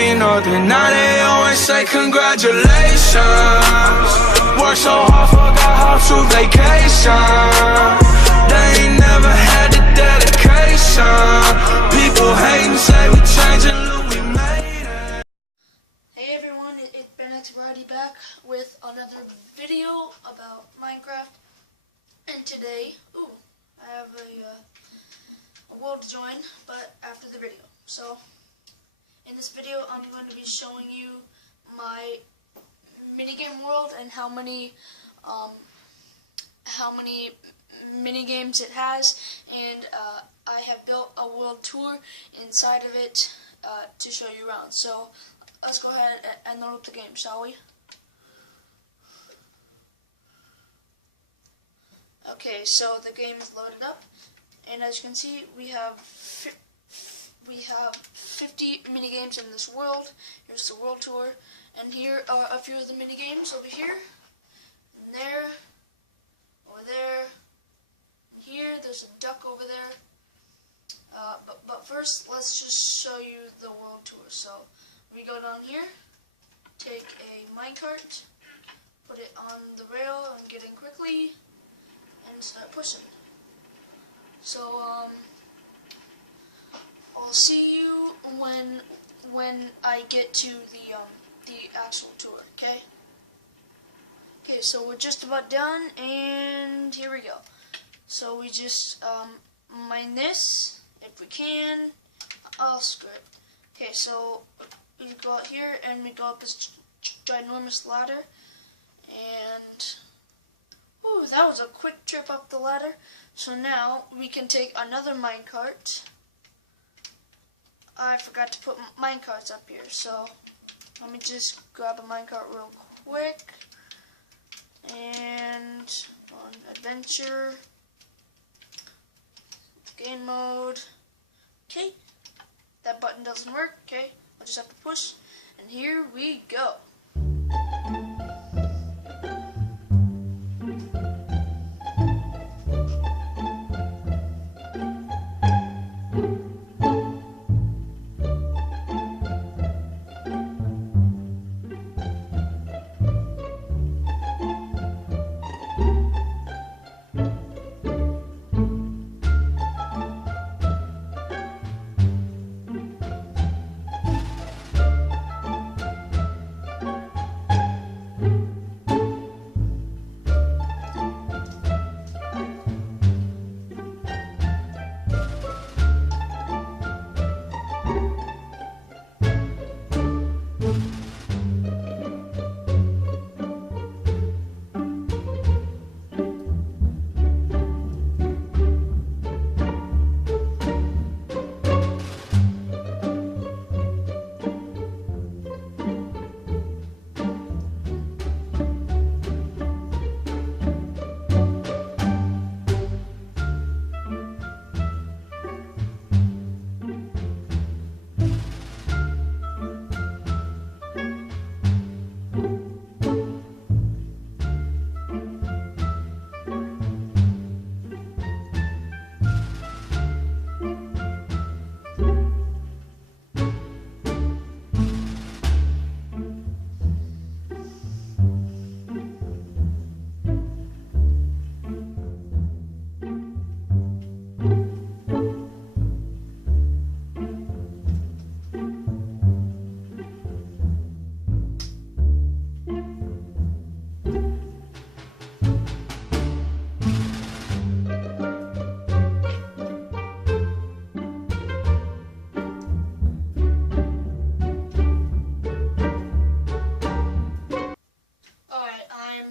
me nothing. Now they always say congratulations. Worked so hard, forgot how to vacation. They ain't never had the dedication. People hate and say we changing, look, we made it. Hey everyone, it's Ben X back with another video about Minecraft. And today, I have a world to join, but after the video. So, in this video, I'm going to be showing you my minigame world and how many mini games it has, and I have built a world tour inside of it to show you around. So let's go ahead and load up the game, shall we? Okay, so the game is loaded up, and as you can see, we have 50 mini games in this world. Here's the world tour, and here are a few of the mini games over here, and there, over there, and here. There's a duck over there. But first, let's just show you the world tour. So we go down here, take a minecart, put it on the rail, and get in quickly, and start pushing. So I'll see you when I get to the actual tour. Okay. Okay, so we're just about done, and here we go. So we just mine this if we can. I'll screw it. Okay, so we go out here and we go up this ginormous ladder, and that was a quick trip up the ladder. So now we can take another minecart. I forgot to put minecarts up here, so let me just grab a minecart real quick. And on adventure, game mode. Okay, that button doesn't work. Okay, I'll just have to push, and here we go.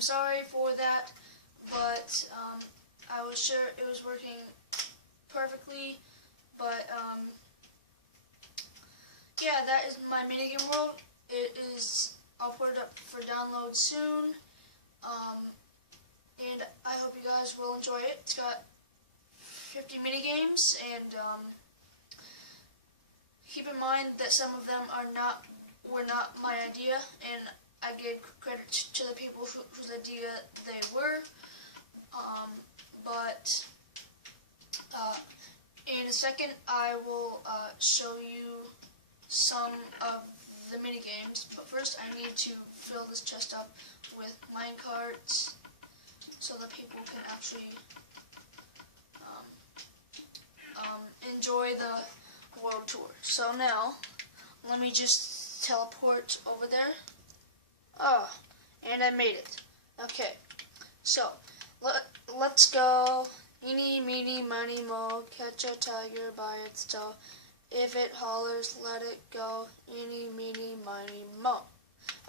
Sorry for that, but I was sure it was working perfectly. But yeah, that is my minigame world. I'll put it up for download soon, and I hope you guys will enjoy it. It's got 50 minigames, and keep in mind that some of them were not my idea, and I give credit to the people whose idea they were. But in a second, I will show you some of the mini games, but first I need to fill this chest up with minecarts so that people can actually enjoy the world tour. So now, let me just teleport over there. Ah, and I made it. Okay, so let's go. Eeny, meeny, miny, moe, catch a tiger by its toe. If it hollers, let it go. Eeny, meeny, miny, moe.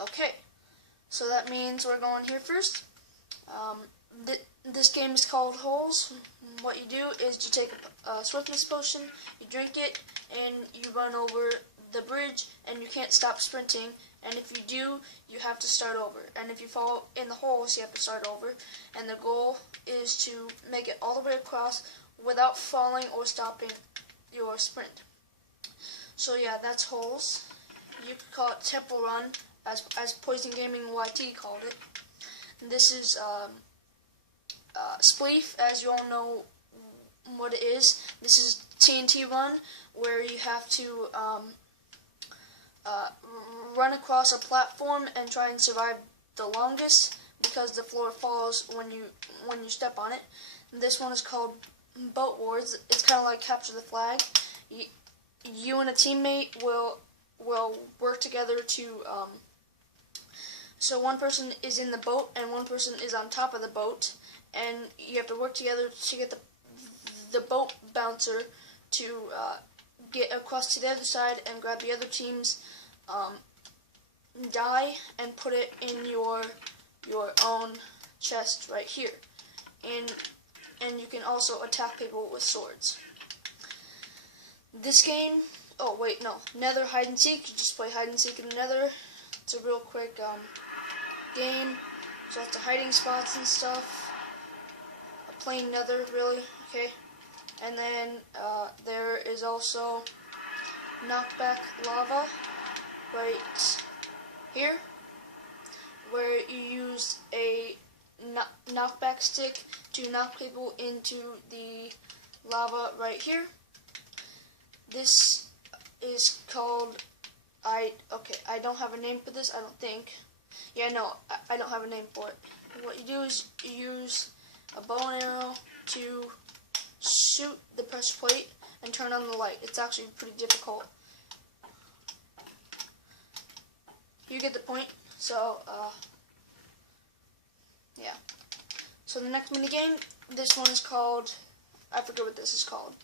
Okay, so that means we're going here first. This game is called Holes. What you do is you take a swiftness potion, you drink it, and you run over the bridge, and you can't stop sprinting. And if you do, you have to start over. And if you fall in the holes, you have to start over. And the goal is to make it all the way across without falling or stopping your sprint. So yeah, that's Holes. You could call it Temple Run, as Poison Gaming YT called it. And this is Spleef, as you all know what it is. This is TNT Run, where you have to run across a platform and try and survive the longest, because the floor falls when you step on it. And this one is called Boat Wars. It's kind of like Capture the Flag. You and a teammate will work together to so one person is in the boat and one person is on top of the boat, and you have to work together to get the boat bouncer to get across to the other side and grab the other team's die and put it in your own chest right here. And you can also attack people with swords. This game, oh wait, no, Nether hide and seek. You just play hide and seek in the Nether. It's a real quick game. So lots of hiding spots and stuff. A plain Nether, really. Okay. And then there is also knockback lava right here, where you use a knockback stick to knock people into the lava right here. This is called, I don't have a name for this, I don't think. Yeah, no, I don't have a name for it. What you do is you use a bow and arrow to shoot the pressure plate and turn on the light. It's actually pretty difficult. You get the point. So, yeah. So the next mini game, this one is called, I forget what this is called.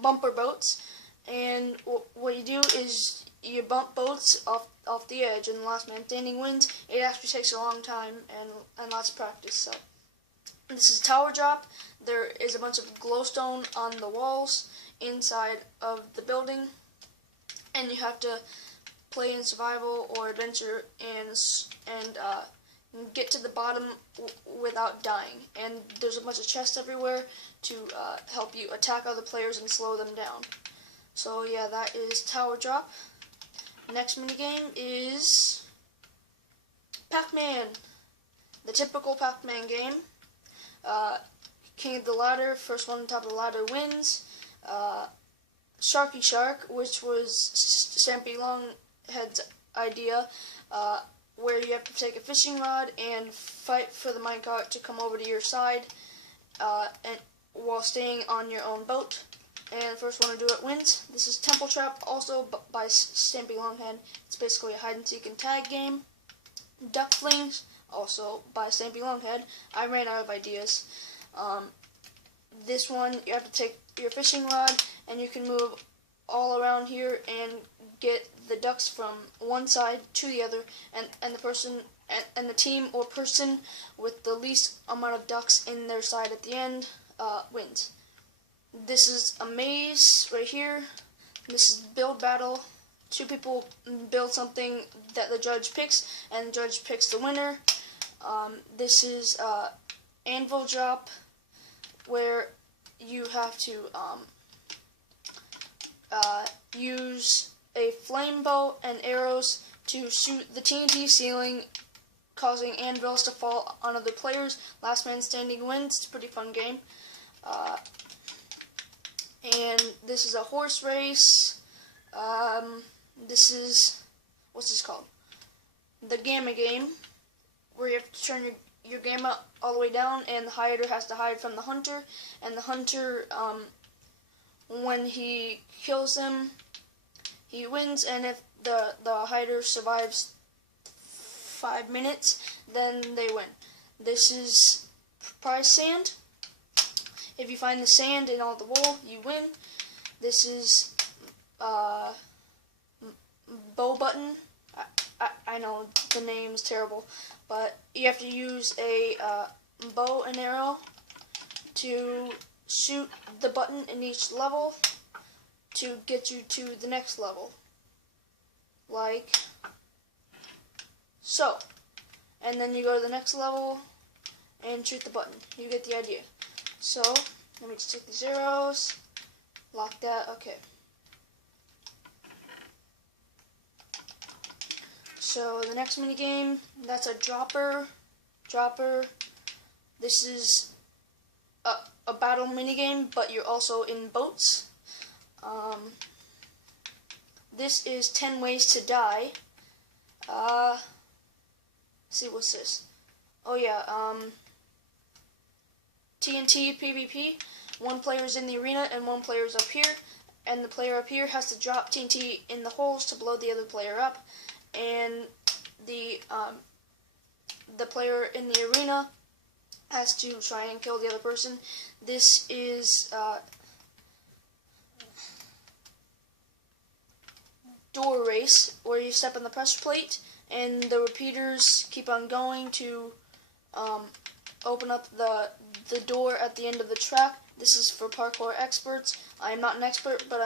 Bumper boats. And what you do is you bump boats off the edge, and the last man standing wins. It actually takes a long time and lots of practice. So this is tower drop. There is a bunch of glowstone on the walls inside of the building, and you have to play in survival or adventure and get to the bottom without dying. And there's a bunch of chests everywhere to help you attack other players and slow them down. So yeah, that is tower drop. Next minigame is Pac-Man. The typical Pac-Man game. King of the ladder, first one on top of the ladder wins. Sharky Shark, which was Stampy Longhead's idea, where you have to take a fishing rod and fight for the minecart to come over to your side, and while staying on your own boat. And the first one to do it wins. This is Temple Trap, also by Stampy Longhead. It's basically a hide and seek and tag game. Duck Flings, also by Stampy Longhead. I ran out of ideas. This one, you have to take your fishing rod and you can move all around here and get the ducks from one side to the other, and the person and the team or person with the least amount of ducks in their side at the end wins. This is a maze right here. This is build battle. Two people build something that the judge picks, and the judge picks the winner. This is anvil drop, where you have to use a flame bow and arrows to shoot the TNT ceiling, causing anvils to fall on other players. Last man standing wins. It's a pretty fun game. And this is a horse race. this is, what's this called? The gamma game, where you have to turn your gamma all the way down, and the hider has to hide from the hunter, and the hunter, when he kills them, he wins, and if the hider survives 5 minutes, then they win. This is prize sand. If you find the sand in all the wool, you win. This is bow button. I know the name's terrible, but you have to use a bow and arrow to shoot the button in each level to get you to the next level, like so. And then you go to the next level and shoot the button. You get the idea. So let me just take these arrows, lock that. Okay. So the next mini game, that's a dropper. This is a battle mini game, but you're also in boats. This is 10 ways to die. Let's see, what's this? Oh yeah, TNT PvP. One player is in the arena and one player is up here, and the player up here has to drop TNT in the holes to blow the other player up. And the player in the arena has to try and kill the other person. This is door race, where you step on the pressure plate and the repeaters keep on going to open up the door at the end of the track. This is for parkour experts. I'm not an expert, but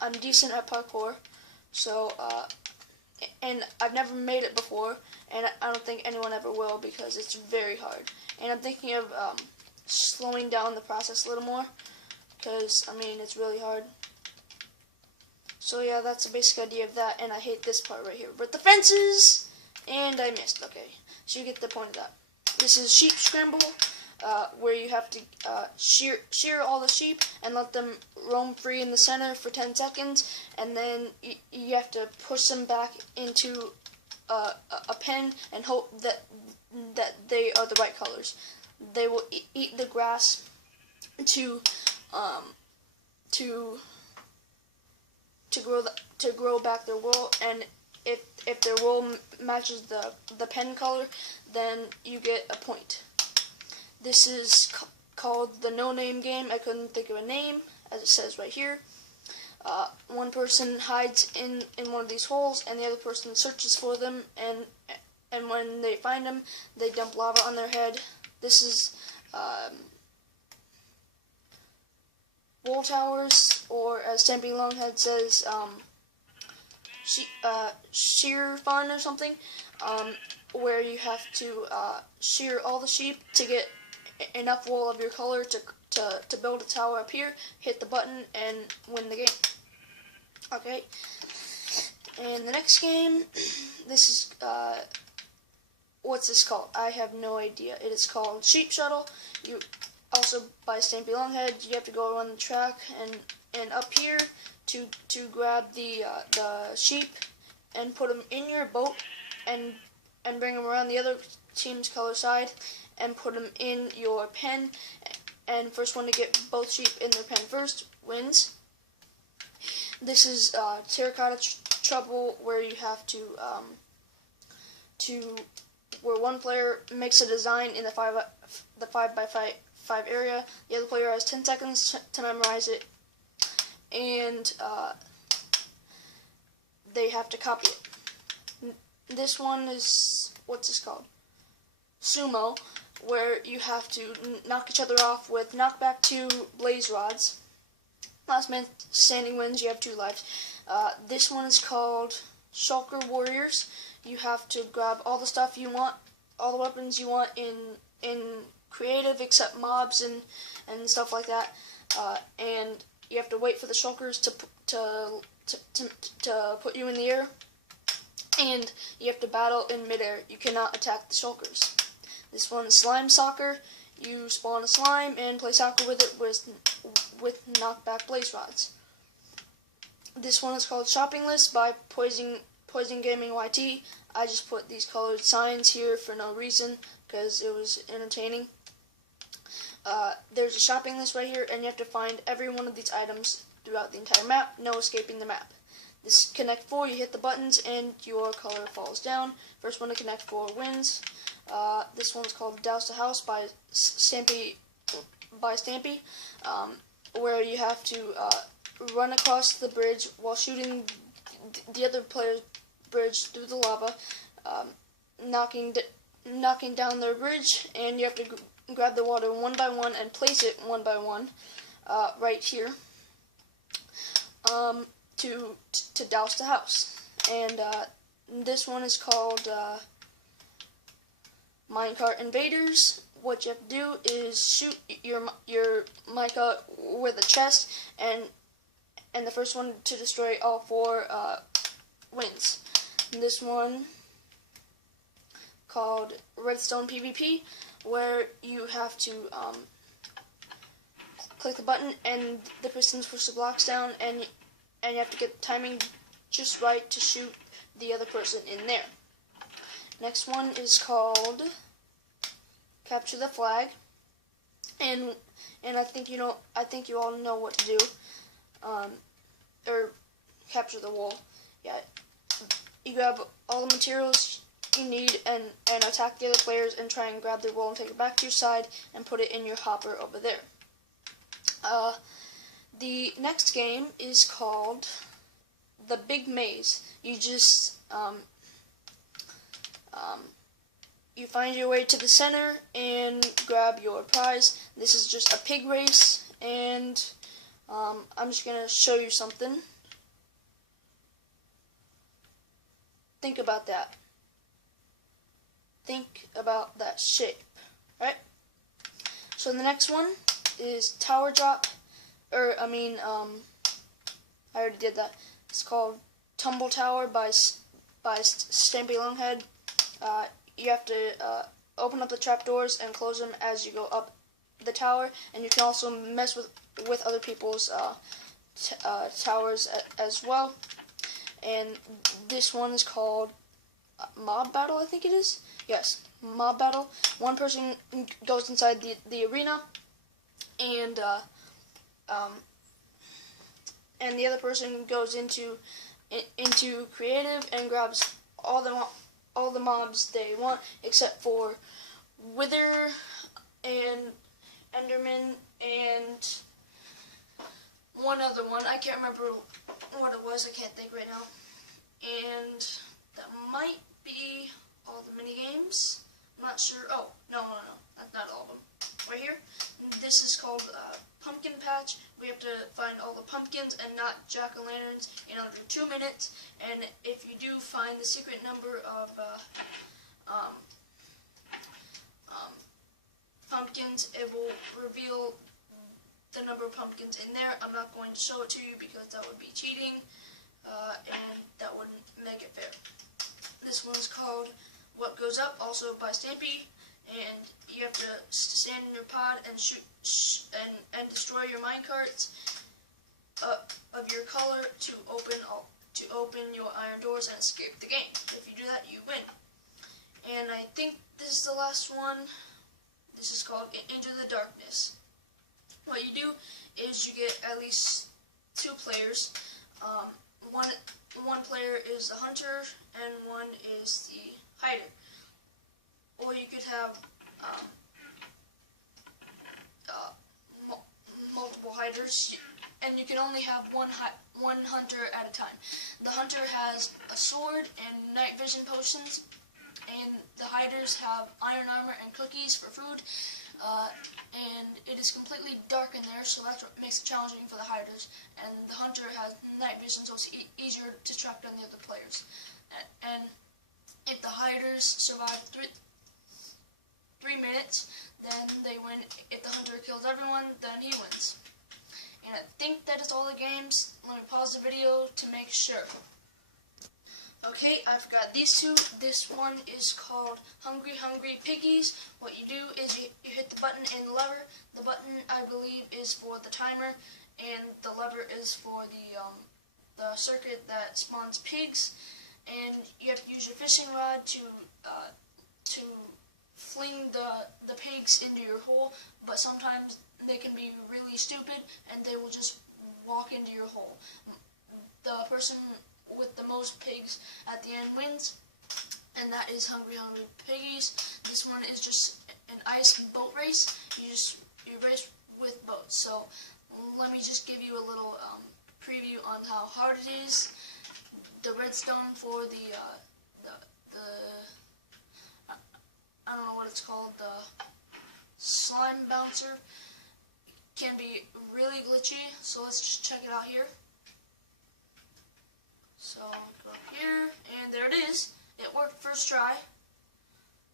I'm decent at parkour. So and I've never made it before, and I don't think anyone ever will, because it's very hard. And I'm thinking of slowing down the process a little more, because, I mean, it's really hard. So yeah, that's the basic idea of that, and I hate this part right here. But the fences! And I missed, okay. So you get the point of that. This is sheep scramble, where you have to shear all the sheep and let them roam free in the center for 10 seconds, and then you have to push them back into a pen and hope that they are the right colors. They will eat the grass to grow back their wool, and if their wool matches the pen color, then you get a point. This is called the no-name game. I couldn't think of a name, as it says right here. One person hides in one of these holes, and the other person searches for them, and when they find them, they dump lava on their head. This is Wool Towers, or as Stampy Longhead says, shear fun or something, where you have to shear all the sheep to get enough wool of your color to build a tower up here, hit the button, and win the game. Okay, and the next game, this is, what's this called? I have no idea. It is called Sheep Shuttle. You also, by Stampy Longhead, you have to go around the track and up here to grab the sheep and put them in your boat and bring them around the other team's color side and put them in your pen, and first one to get both sheep in their pen first wins. This is Terracotta Trouble, where you have to where one player makes a design in the 5x5 area. The other player has 10 seconds to memorize it, and they have to copy it. This one is, what's this called? Sumo, where you have to knock each other off with knockback 2 blaze rods. Last man standing wins. You have 2 lives. This one is called Shulker Warriors. You have to grab all the stuff you want, all the weapons you want in creative, except mobs and stuff like that. And you have to wait for the shulkers to put you in the air, and you have to battle in midair. You cannot attack the shulkers. This one's Slime Soccer. You spawn a slime and play soccer with it with knockback blaze rods. This one is called Shopping List by Poison Gaming YT. I just put these colored signs here for no reason because it was entertaining. There's a shopping list right here, and you have to find every one of these items throughout the entire map, no escaping the map. This Connect 4, you hit the buttons and your color falls down. First one to connect 4 wins. This one's called Douse the House by Stampy, where you have to run across the bridge while shooting the other player's bridge through the lava, knocking down their bridge, and you have to grab the water one by one and place it one by one right here to douse the house. And this one is called Minecart Invaders. What you have to do is shoot your minecart with a chest, and the first one to destroy all 4 wins. And this one called Redstone PvP, where you have to click the button and the pistons push the blocks down, and you have to get the timing just right to shoot the other person in there. Next one is called Capture the Flag, and I think you all know what to do. Or capture the wall. Yeah, you grab all the materials you need and attack the other players and try and grab their wool and take it back to your side and put it in your hopper over there. The next game is called The Big Maze. You just you find your way to the center and grab your prize. This is just a pig race, and I'm just going to show you something. Think about that. Think about that shape, right? So the next one is Tower Drop, I already did that. It's called Tumble Tower by Stampy Longhead. You have to open up the trapdoors and close them as you go up the tower, and you can also mess with other people's towers as well. And this one is called Mob Battle, I think it is. Yes, Mob Battle. One person goes inside the arena, and the other person goes into creative and grabs all the mobs they want, except for Wither and Enderman and one other one. I can't remember what it was. I can't think right now. And that might be all the mini games. I'm not sure. Oh, no, that's not all of them. Right here, this is called Pumpkin Patch. We have to find all the pumpkins and not jack-o'-lanterns in under 2 minutes. And if you do find the secret number of pumpkins, it will reveal the number of pumpkins in there. I'm not going to show it to you because that would be cheating, and that wouldn't make it fair. This one's called What Goes Up, also by Stampy, and you have to stand in your pod and shoot and destroy your minecarts of your color to open your iron doors and escape the game. If you do that, you win. And I think this is the last one. This is called Into the Darkness. What you do is you get at least 2 players. One player is the hunter and one is the hider. Or you could have multiple hiders, and you can only have one hunter at a time. The hunter has a sword and night vision potions, and the hiders have iron armor and cookies for food. And it is completely dark in there, so that's what makes it challenging for the hiders. And the hunter has night vision, so it's easier to track down the other players. And if the hiders survive 3 minutes, then they win. If the hunter kills everyone, then he wins. And I think that is all the games. Let me pause the video to make sure. Okay, I forgot these 2. This one is called Hungry Hungry Piggies. What you do is you hit the button and the lever. The button, I believe, is for the timer, and the lever is for the circuit that spawns pigs, and you have to use your fishing rod to fling the pigs into your hole. But sometimes they can be really stupid, and they will just walk into your hole. The person with the most pigs at the end wins, and that is Hungry Hungry Piggies. This one is just an ice boat race. You race with boats. So let me just give you a little preview on how hard it is. The redstone for the I don't know what it's called, the slime bouncer, can be really glitchy. So let's just check it out here. So go up here, and there it is. It worked first try.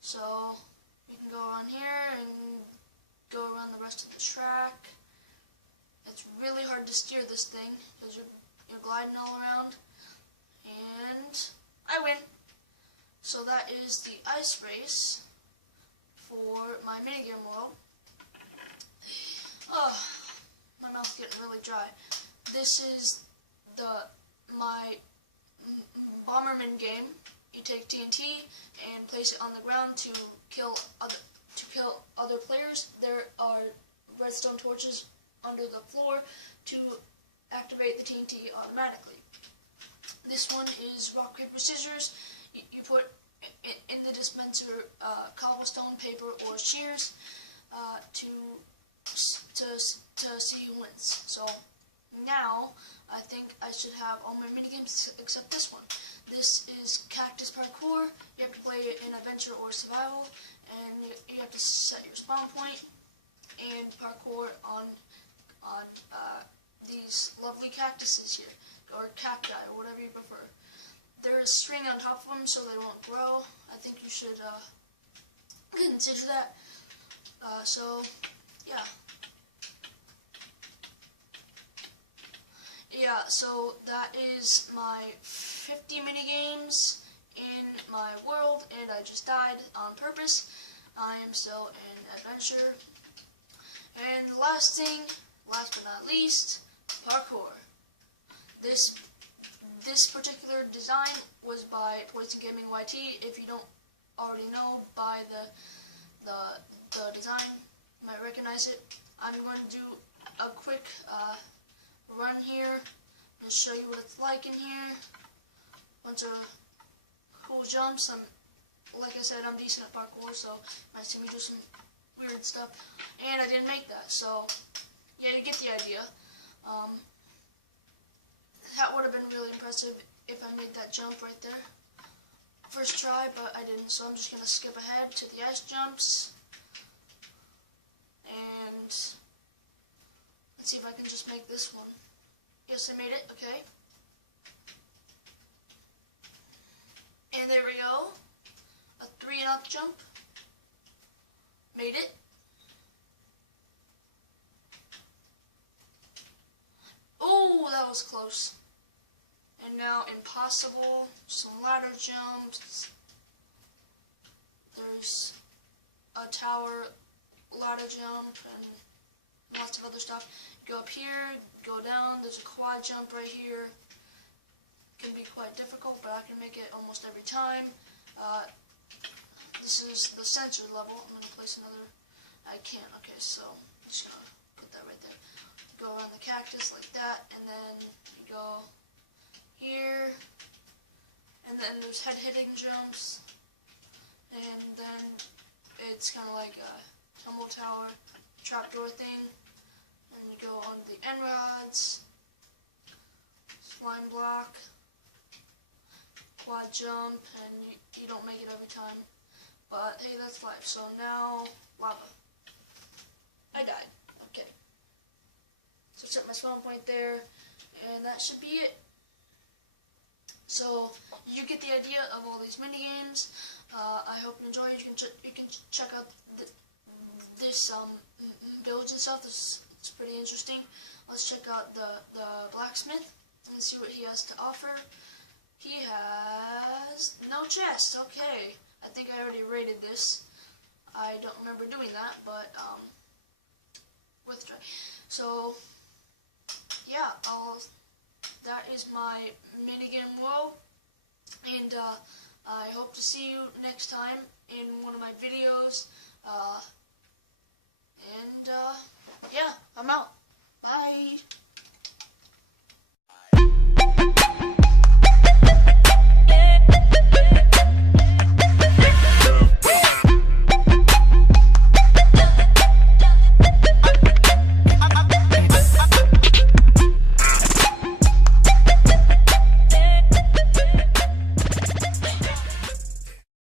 So you can go around here and go around the rest of the track. It's really hard to steer this thing because you're gliding all around. And I win. So that is the ice race for my minigame world. Oh, my mouth's getting really dry. This is my Bomberman game. You take TNT and place it on the ground to kill other players. There are redstone torches under the floor to activate the TNT automatically. This one is rock, paper, scissors. You put in the dispenser cobblestone, paper, or shears to see who wins. So now I think I should have all my minigames except this one. This is Cactus Parkour. You have to play it in adventure or survival, and you have to set your spawn point and parkour on these lovely cactuses here, or cacti, or whatever you prefer. There is string on top of them so they won't grow. I think you should consider that. So, yeah. Yeah, so that is my 50 minigames in my world, and I just died on purpose. I am still in adventure. And the last thing, last but not least, parkour. This particular design was by Poison Gaming YT. If you don't already know by the design, you might recognize it. I'm going to do a quick run here and show you what it's like in here. Bunch of cool jumps. Like I said, I'm decent at parkour, so you might see me do some weird stuff. And I didn't make that, so yeah, you get the idea. That would have been really impressive if I made that jump right there. First try, but I didn't, so I'm just going to skip ahead to the ice jumps. And let's see if I can just make this one. Yes, I made it, okay. And there we go. A 3-and-up jump. Made it. Oh, that was close. And now impossible, some ladder jumps. There's a tower ladder jump and lots of other stuff. Go up here, go down, there's a quad jump right here. It can be quite difficult, but I can make it almost every time. This is the censored level. I'm going to place another. I can't. Okay, so I'm just going to put that right there. Go around the cactus like that, and then you go here, and then there's head hitting jumps, and then it's kind of like a tumble tower trapdoor thing, and you go on the end rods, slime block, quad jump, and you don't make it every time, but hey, that's life. So now lava. I died. Okay. So set my spawn point there, and that should be it. So you get the idea of all these mini games. I hope you enjoy. You can check out this builds and stuff. It's pretty interesting. Let's check out the blacksmith and see what he has to offer. He has no chest. Okay, I think I already rated this. I don't remember doing that, but worth a try. So yeah, I'll that is my minigame world, and I hope to see you next time in one of my videos. Yeah, I'm out.